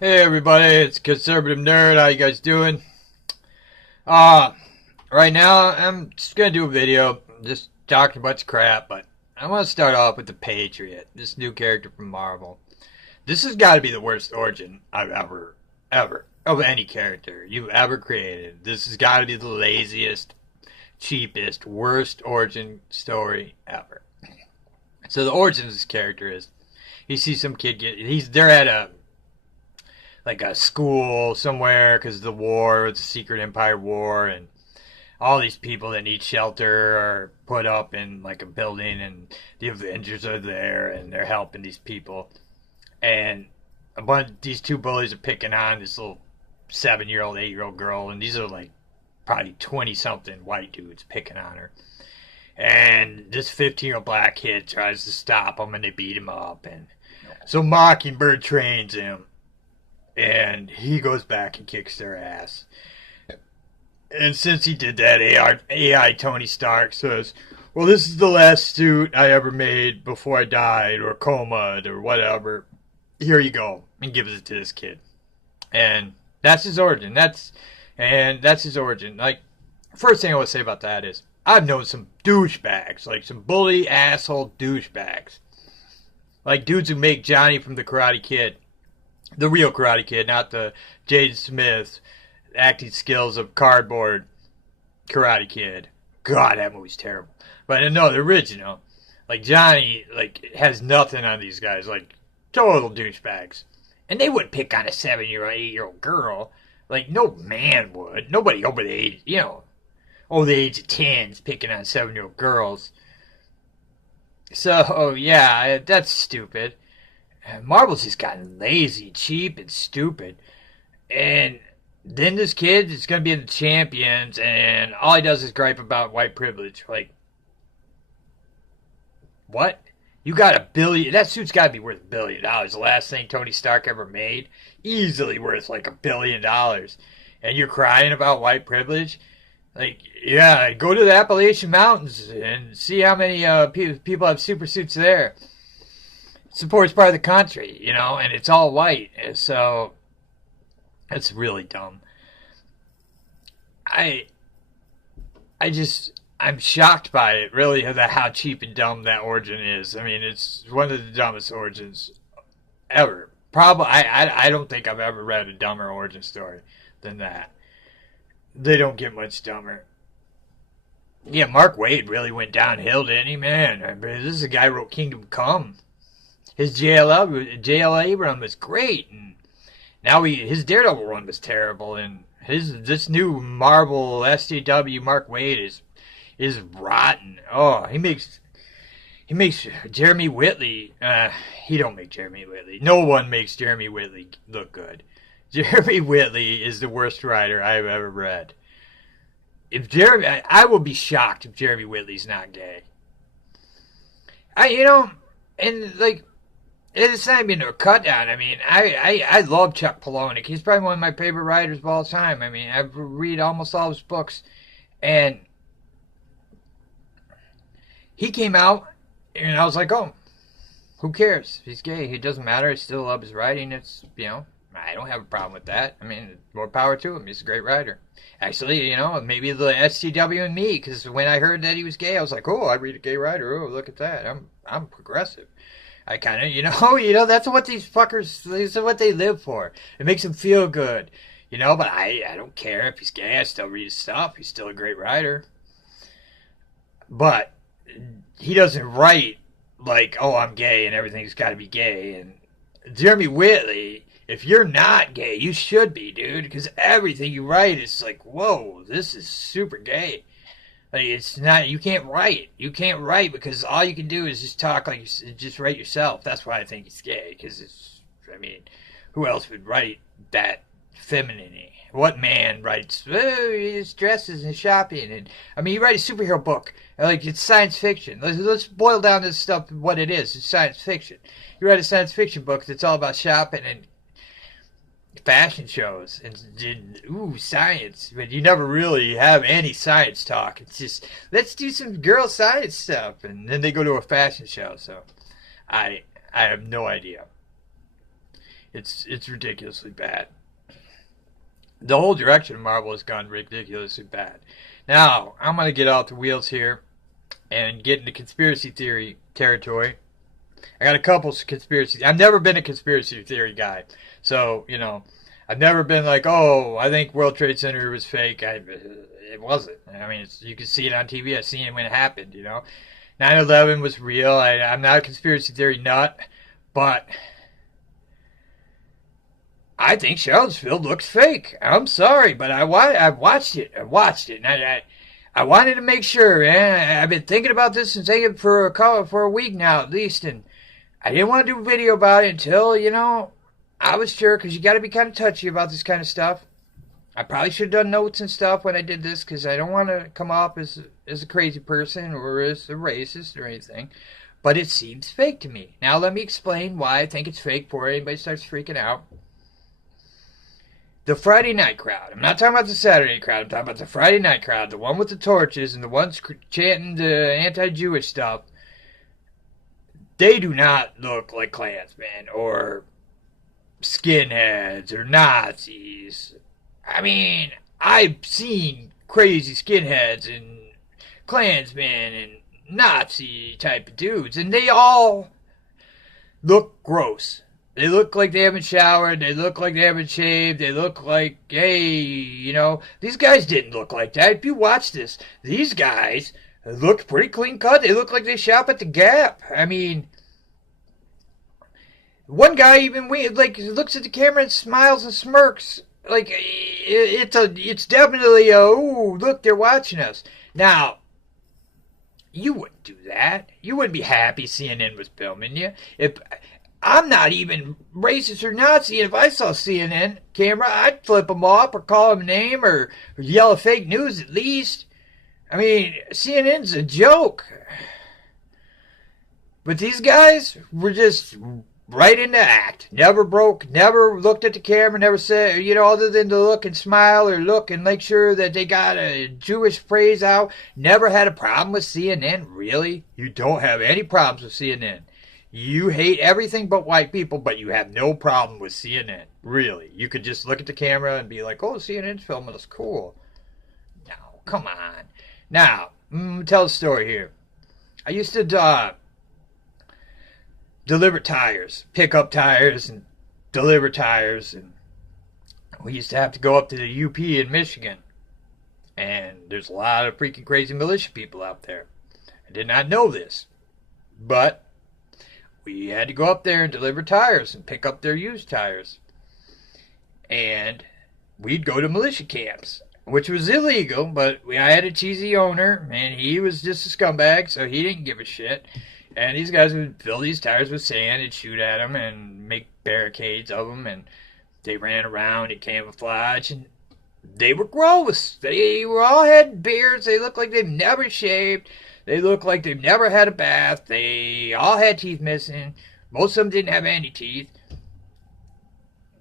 Hey everybody, it's Conservative Nerd. How you guys doing? Right now I'm just gonna do a video, just talking a bunch of crap, but I want to start off with the Patriot, this new character from Marvel. This has got to be the worst origin I've ever, of any character you've ever created. This has got to be the laziest, cheapest, worst origin story ever. So the origin of this character is, you see some kid they're at a school somewhere because of the war, it's a secret empire war, and all these people that need shelter are put up in like a building, and the Avengers are there and they're helping these people. And these two bullies are picking on this little 7-year-old, 8-year-old girl, and these are like probably 20 something white dudes picking on her. And this 15-year-old black kid tries to stop them, and they beat him up. And so Mockingbird trains him, and he goes back and kicks their ass. And since he did that, AI Tony Stark says, well, this is the last suit I ever made before I died, or comaed, or whatever. Here you go. And gives it to this kid. And that's his origin. That's his origin. Like, first thing I want to say about that is, I've known some douchebags, like some bully asshole douchebags. Like dudes who make Johnny from the Karate Kid. The real Karate Kid, not the Jaden Smith acting skills of cardboard Karate Kid. God, that movie's terrible. But no, the original, like Johnny, like has nothing on these guys, like total douchebags. And they wouldn't pick on a 7-year-old, 8-year-old girl. Like no man would. Nobody over the age, over the age of 10 is picking on 7-year-old girls. So yeah, that's stupid. Marvel's just gotten lazy, cheap, and stupid. And then this kid is going to be in the champions, and all he does is gripe about white privilege. Like, what? You got $1 billion. That suit's got to be worth $1 billion. The last thing Tony Stark ever made. Easily worth like $1 billion. And you're crying about white privilege? Like, yeah, go to the Appalachian Mountains and see how many people have super suits there. Supports part of the country, and it's all white. So that's really dumb. I'm shocked by it, really, how cheap and dumb that origin is. I mean, it's one of the dumbest origins ever. Probably, I don't think I've ever read a dumber origin story than that. They don't get much dumber. Yeah, Mark Waid really went downhill, didn't he, man? I mean, this is a guy who wrote Kingdom Come. His JL Abram was great, and now his Daredevil run was terrible, and this new Marvel SJW Mark Waid is rotten. Oh, he makes Jeremy Whitley. He don't make Jeremy Whitley. No one makes Jeremy Whitley look good. Jeremy Whitley is the worst writer I've ever read. I will be shocked if Jeremy Whitley's not gay. And like. It's not even a cut down. I mean, I love Chuck Palahniuk. He's probably one of my favorite writers of all time. I mean, I've read almost all his books. And he came out, and I was like, oh, who cares? He's gay. It doesn't matter. I still love his writing. I don't have a problem with that. I mean, more power to him. He's a great writer. Actually, maybe the SCW and me, because when I heard that he was gay, I was like, oh, I read a gay writer. Oh, look at that. I'm progressive. I kind of, that's what these fuckers, this is what they live for. It makes them feel good, but I don't care if he's gay. I still read his stuff. He's still a great writer. But he doesn't write like, oh, I'm gay and everything's got to be gay. And Jeremy Whitley, if you're not gay, you should be, dude, because everything you write is like, whoa, this is super gay. Like, it's not, you can't write. You can't write because all you can do is just talk like, just write yourself. That's why I think he's gay, because who else would write that femininity? What man writes, his dresses and shopping? And, you write a superhero book, like, it's science fiction. Let's boil down this stuff, what it is. It's science fiction. You write a science fiction book that's all about shopping and fashion shows and science, but you never really have any science talk. It's just, let's do some girl science stuff, and then they go to a fashion show. So I have no idea. It's ridiculously bad. The whole direction of Marvel has gone ridiculously bad. Now, I'm going to get off the wheels here and get into conspiracy theory territory. I got a couple conspiracy. I've never been a conspiracy theory guy. So, I've never been like, oh, I think World Trade Center was fake. It wasn't. I mean, you can see it on TV. I've seen it when it happened, 9/11 was real. I'm not a conspiracy theory nut, but I think Charlottesville looks fake. I'm sorry, but I watched it. And I wanted to make sure, man. I've been thinking about this and thinking for a week now at least, and I didn't want to do a video about it until, I was sure, because you got to be kind of touchy about this kind of stuff. I probably should have done notes and stuff when I did this, because I don't want to come off as a crazy person or as a racist or anything. But it seems fake to me. Now let me explain why I think it's fake before anybody starts freaking out. The Friday night crowd. I'm not talking about the Saturday crowd. I'm talking about the Friday night crowd. The one with the torches and the ones chanting the anti-Jewish stuff. They do not look like Klansmen or skinheads or Nazis. I mean, I've seen crazy skinheads and Klansmen and Nazi type of dudes, and they all look gross. They look like they haven't showered. They look like they haven't shaved. They look like, hey, these guys didn't look like that. If you watch this, these guys look pretty clean cut. They look like they shop at the Gap. I mean, one guy even looks at the camera and smiles and smirks. Like, it's definitely ooh, look, they're watching us. Now, you wouldn't do that. You wouldn't be happy CNN was filming you. I'm not even racist or Nazi. If I saw CNN camera, I'd flip them off or call them a name or yell fake news at least. I mean, CNN's a joke. But these guys were just right in the act. Never broke, never looked at the camera, never said, other than to look and smile or look and make sure that they got a Jewish phrase out. Never had a problem with CNN. Really? You don't have any problems with CNN. You hate everything but white people, but you have no problem with CNN. Really. You could just look at the camera and be like, oh, CNN's filming us. Cool. No, come on. Now, tell a story here. I used to deliver tires, pick up tires and deliver tires. And we used to have to go up to the UP in Michigan. And there's a lot of freaking crazy militia people out there. I did not know this. But we had to go up there and deliver tires and pick up their used tires. And we'd go to militia camps, which was illegal, but I had a cheesy owner, and he was just a scumbag, so he didn't give a shit. And these guys would fill these tires with sand and shoot at them and make barricades of them, and they ran around in camouflage, and they were gross. They all had beards. They looked like they've never shaved. They looked like they've never had a bath. They all had teeth missing. Most of them didn't have any teeth.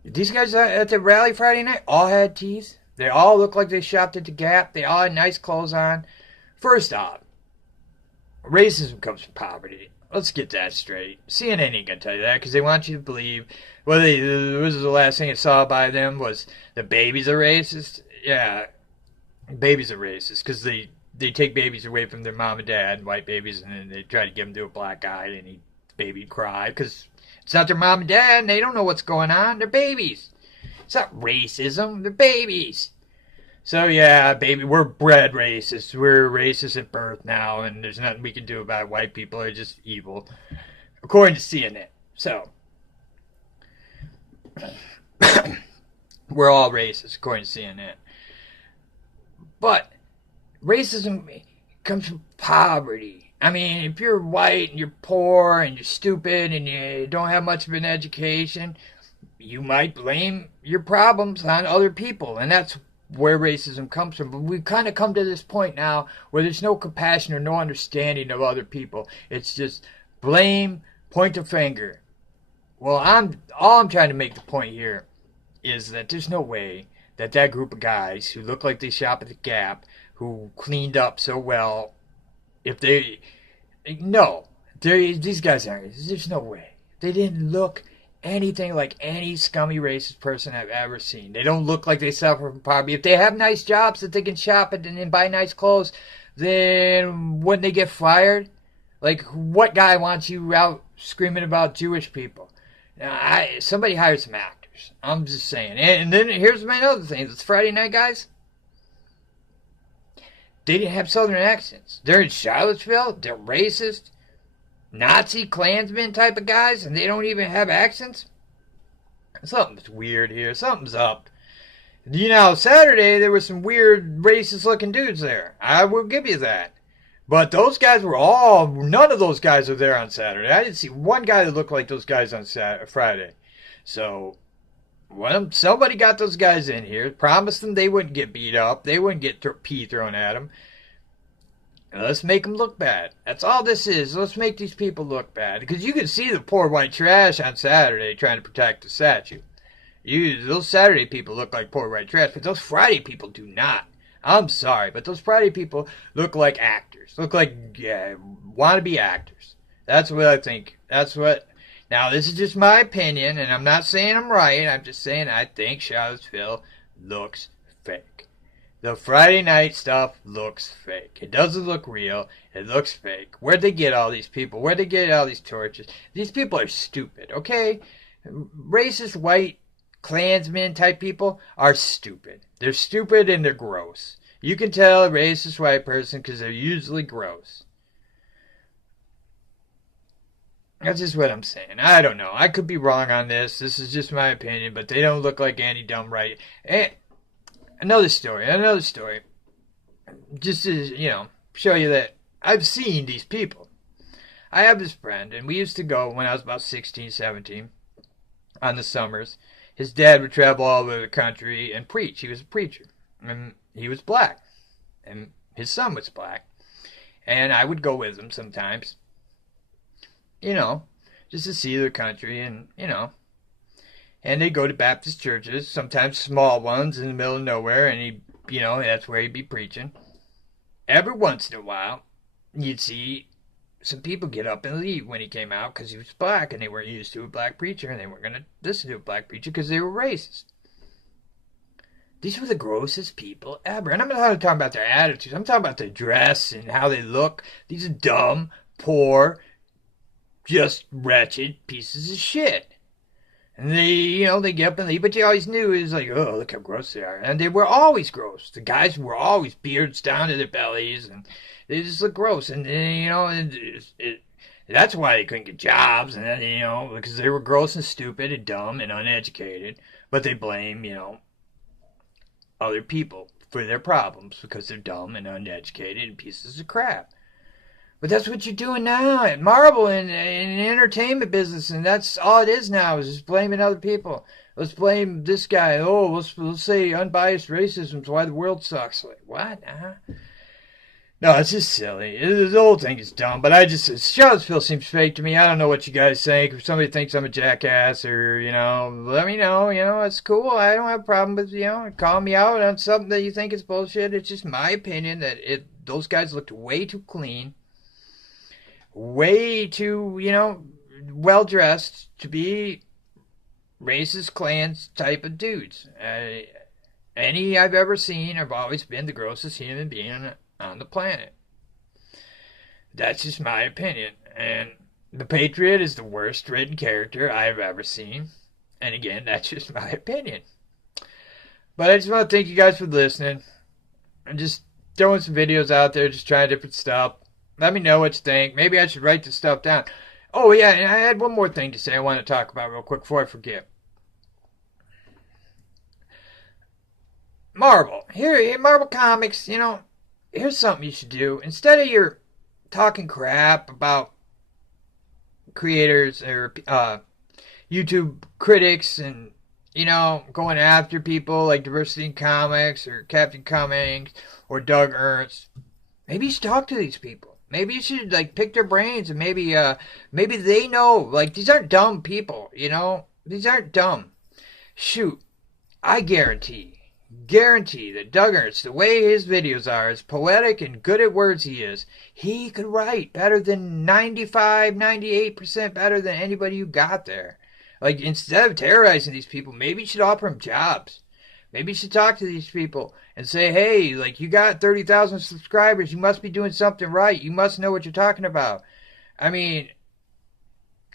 These guys at the rally Friday night all had teeth. They all looked like they shopped at the Gap. They all had nice clothes on. First off, racism comes from poverty. Let's get that straight. CNN ain't gonna tell you that because they want you to believe. Well, this is the last thing I saw by them was the babies are racist. Yeah, babies are racist because they take babies away from their mom and dad, white babies, and then they try to give them to a black guy, and the baby cry because it's not their mom and dad, and they don't know what's going on. They're babies. It's not racism. They're babies. So yeah, baby, we're bred racist. We're racist at birth now, and there's nothing we can do about it. White people are just evil, according to CNN. So we're all racist, according to CNN. But racism comes from poverty. I mean, if you're white and you're poor and you're stupid and you don't have much of an education, you might blame your problems on other people, and that's where racism comes from. But we've kind of come to this point now where there's no compassion or no understanding of other people. It's just blame, point a finger. Well, all I'm trying to make the point here is that there's no way that group of guys who look like they shop at the Gap, who cleaned up so well, these guys aren't. There's no way. They didn't look anything like any scummy racist person I've ever seen. They don't look like they suffer from poverty. If they have nice jobs that they can shop at and buy nice clothes, then wouldn't they get fired? Like, what guy wants you out screaming about Jewish people? Now, somebody hire some actors. I'm just saying. And then here's my other thing. It's Friday night, guys. They didn't have Southern accents. They're in Charlottesville. They're racist, Nazi, Klansman type of guys, and they don't even have accents. Something's weird here. Something's up. You know, Saturday there were some weird racist-looking dudes there. I will give you that. But those guys were none of those guys are there on Saturday. I didn't see one guy that looked like those guys on Friday. So, well, somebody got those guys in here, promised them they wouldn't get beat up, they wouldn't get pee thrown at them. Let's make them look bad. That's all this is. Let's make these people look bad. Because you can see the poor white trash on Saturday trying to protect the statue. Those Saturday people look like poor white trash, but those Friday people do not. I'm sorry, but those Friday people look like actors. Look like wannabe actors. That's what I think. That's what... Now, this is just my opinion, and I'm not saying I'm right. I'm just saying I think Charlottesville looks fake. The Friday night stuff looks fake. It doesn't look real. It looks fake. Where'd they get all these people? Where'd they get all these torches? These people are stupid, okay? Racist white Klansmen type people are stupid. They're stupid and they're gross. You can tell a racist white person because they're usually gross. That's just what I'm saying. I don't know. I could be wrong on this. This is just my opinion, but they don't look like any dumb right. And another story. Just to, show you that I've seen these people. I have this friend, and we used to go when I was about 16, 17, on the summers. His dad would travel all over the country and preach. He was a preacher. And he was black. And his son was black. And I would go with him sometimes. Just to see the country and, And they'd go to Baptist churches, sometimes small ones in the middle of nowhere. And that's where he'd be preaching. Every once in a while, you'd see some people get up and leave when he came out because he was black and they weren't used to a black preacher and they weren't going to listen to a black preacher because they were racist. These were the grossest people ever. And I'm not talking about their attitudes. I'm talking about their dress and how they look. These are dumb, poor, just wretched pieces of shit. And they get up and leave, but you always knew it was like, oh, look how gross they are. And they were always gross. The guys were always beards down to their bellies and they just look gross, and that's why they couldn't get jobs, and because they were gross and stupid and dumb and uneducated. But they blame, other people for their problems because they're dumb and uneducated and pieces of crap. But that's what you're doing now at Marvel and in the entertainment business, and that's all it is now, is just blaming other people. Let's blame this guy. Oh, let's say unbiased racism is why the world sucks. Like, what? No, it's just silly. The whole thing is dumb, but Charlottesville seems fake to me. I don't know what you guys think. If somebody thinks I'm a jackass or, let me know. It's cool. I don't have a problem with, calling me out on something that you think is bullshit. It's just my opinion that those guys looked way too clean, way too, well-dressed to be racist Klans type of dudes. Any I've ever seen have always been the grossest human being on the planet. That's just my opinion. And the Patriot is the worst written character I've ever seen. And again, that's just my opinion. But I just want to thank you guys for listening. I'm just throwing some videos out there, just trying different stuff. Let me know what you think. Maybe I should write this stuff down. Oh, yeah, and I had one more thing to say I want to talk about real quick before I forget. Marvel. Here, Marvel Comics, here's something you should do. Instead of your talking crap about creators or YouTube critics and, going after people like Diversity in Comics or Captain Cummings or Doug Ernst, maybe you should talk to these people. Maybe you should, pick their brains and maybe they know, these aren't dumb people, These aren't dumb. Shoot, I guarantee that Doug Ernst, the way his videos are, as poetic and good at words he could write better than 95, 98% better than anybody you got there. Like, instead of terrorizing these people, maybe you should offer them jobs. Maybe you should talk to these people and say, hey, like, you got 30,000 subscribers. You must be doing something right. You must know what you're talking about. I mean,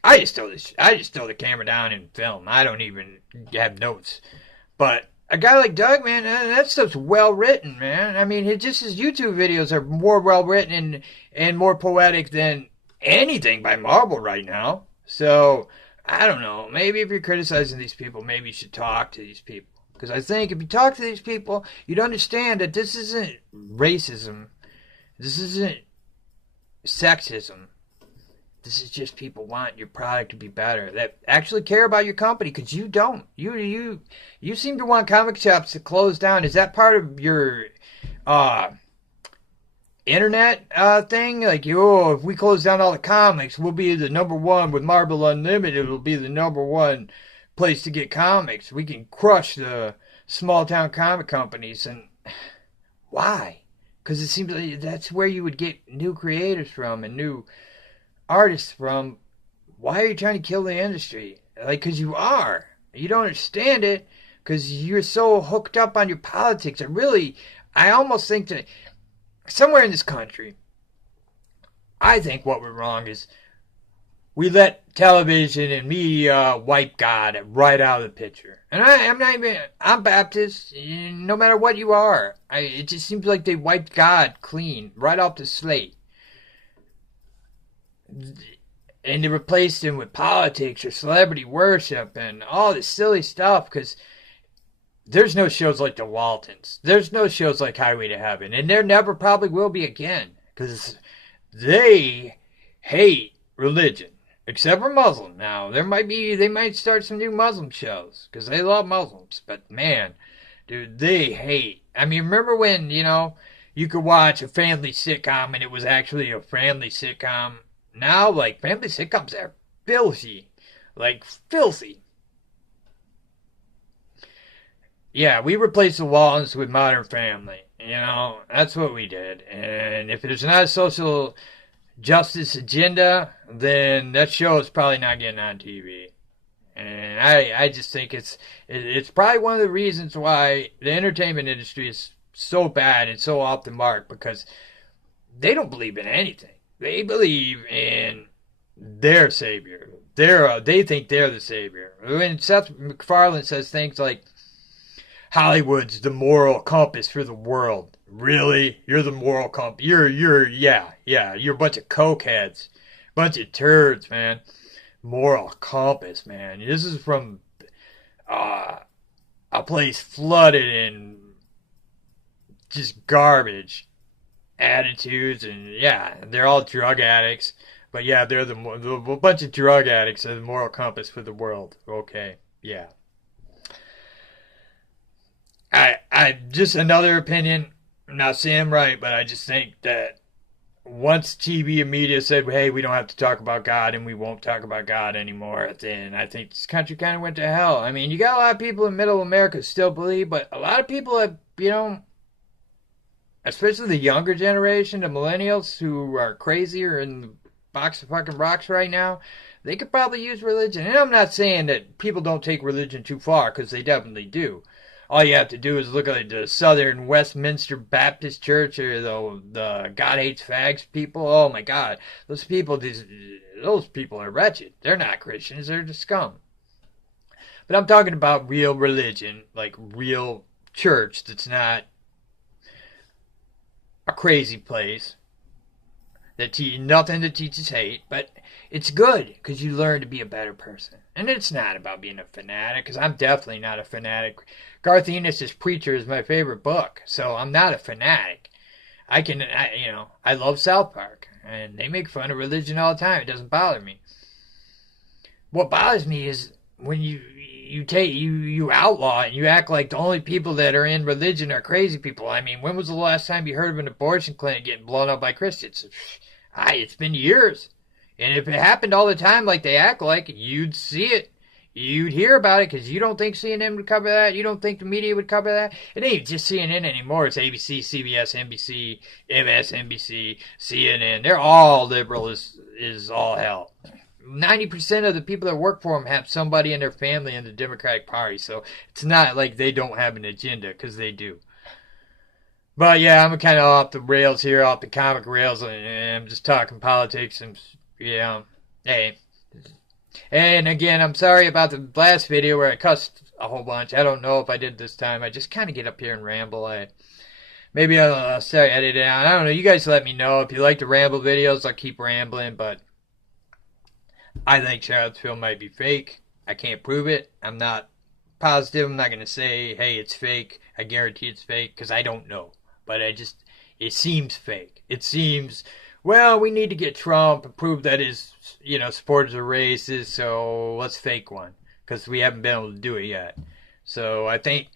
I just throw the camera down and film. I don't even have notes. But a guy like Doug, man, that stuff's well written, man. I mean, his YouTube videos are more well written and more poetic than anything by Marvel right now. So, I don't know. Maybe if you're criticizing these people, maybe you should talk to these people. Because I think if you talk to these people, you'd understand that this isn't racism. This isn't sexism. This is just people want your product to be better. That actually care about your company, because you don't. You seem to want comic shops to close down. Is that part of your internet thing? Like, if we close down all the comics, we'll be the number one with Marvel Unlimited. It'll be the number one place to get comics. We can crush the small town comic companies. And why? Because it seems like that's where you would get new creators from and new artists from. Why are you trying to kill the industry? Like, because you are. You don't understand it because you're so hooked up on your politics. I almost think that somewhere in this country, I think what we're wrong is we let television and media wipe God right out of the picture. And I'm Baptist, no matter what you are. It just seems like they wiped God clean, right off the slate. And they replaced him with politics or celebrity worship and all this silly stuff, because there's no shows like The Waltons. There's no shows like Highway to Heaven. And there never probably will be again, because they hate religion. Except for Muslim. Now, they might start some new Muslim shows, because they love Muslims. But, man, dude, they hate. I mean, remember when, you could watch a family sitcom and it was actually a family sitcom? Now, like, family sitcoms are filthy. Like, filthy. Yeah, we replaced the Waltons with Modern Family. That's what we did. And if there's not a social justice agenda, then that show is probably not getting on TV. And I just think it's probably one of the reasons why the entertainment industry is so bad and so off the mark, because they don't believe in anything. They believe in their savior. They think they're the savior. When Seth MacFarlane says things like, Hollywood's the moral compass for the world. Really? You're the moral compass? You're a bunch of cokeheads. Bunch of turds, man. Moral compass, man. This is from a place flooded in just garbage attitudes, and yeah, they're all drug addicts. But yeah, they're the bunch of drug addicts are the moral compass for the world. Okay, yeah. I just another opinion. I'm not saying I'm right, but I just think that once TV and media said, hey, we don't have to talk about God and we won't talk about God anymore, then I think this country kind of went to hell. I mean, you got a lot of people in middle America still believe, but a lot of people have, especially the younger generation, the millennials who are crazier in the box of fucking rocks right now, they could probably use religion. And I'm not saying that people don't take religion too far, because they definitely do. All you have to do is look at the Southern Westminster Baptist Church, or the God Hates Fags people. Oh my God, those people are wretched. They're not Christians. They're the scum. But I'm talking about real religion, like real church that's not a crazy place that nothing that teaches hate, but it's good because you learn to be a better person. And it's not about being a fanatic, because I'm definitely not a fanatic. Garth Ennis' Preacher is my favorite book, so I'm not a fanatic. I love South Park, and they make fun of religion all the time. It doesn't bother me. What bothers me is when you outlaw it and you act like the only people that are in religion are crazy people. I mean, when was the last time you heard of an abortion clinic getting blown up by Christians? It's been years. And if it happened all the time like they act like, you'd see it. You'd hear about it, because you don't think CNN would cover that. You don't think the media would cover that. It ain't just CNN anymore. It's ABC, CBS, NBC, MSNBC, CNN. They're all liberal as all hell. 90% of the people that work for them have somebody in their family in the Democratic Party. So it's not like they don't have an agenda, because they do. But yeah, I'm kind of off the rails here, off the comic rails, and I'm just talking politics. And yeah, hey. And again, I'm sorry about the last video where I cussed a whole bunch. I don't know if I did this time. I just kind of get up here and ramble. Maybe I'll start editing out. I don't know. You guys let me know. If you like the ramble videos, I'll keep rambling. But I think Charlottesville might be fake. I can't prove it. I'm not positive. I'm not going to say, hey, it's fake. I guarantee it's fake, because I don't know. But it seems fake. It seems, well, we need to get Trump and prove that his, supporters are racist, so let's fake one, because we haven't been able to do it yet. So I think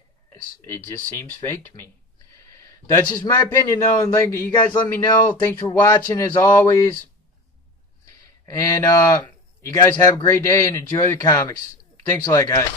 it just seems fake to me. That's just my opinion, though, and you guys let me know. Thanks for watching, as always. And you guys have a great day and enjoy the comics. Thanks a lot, guys.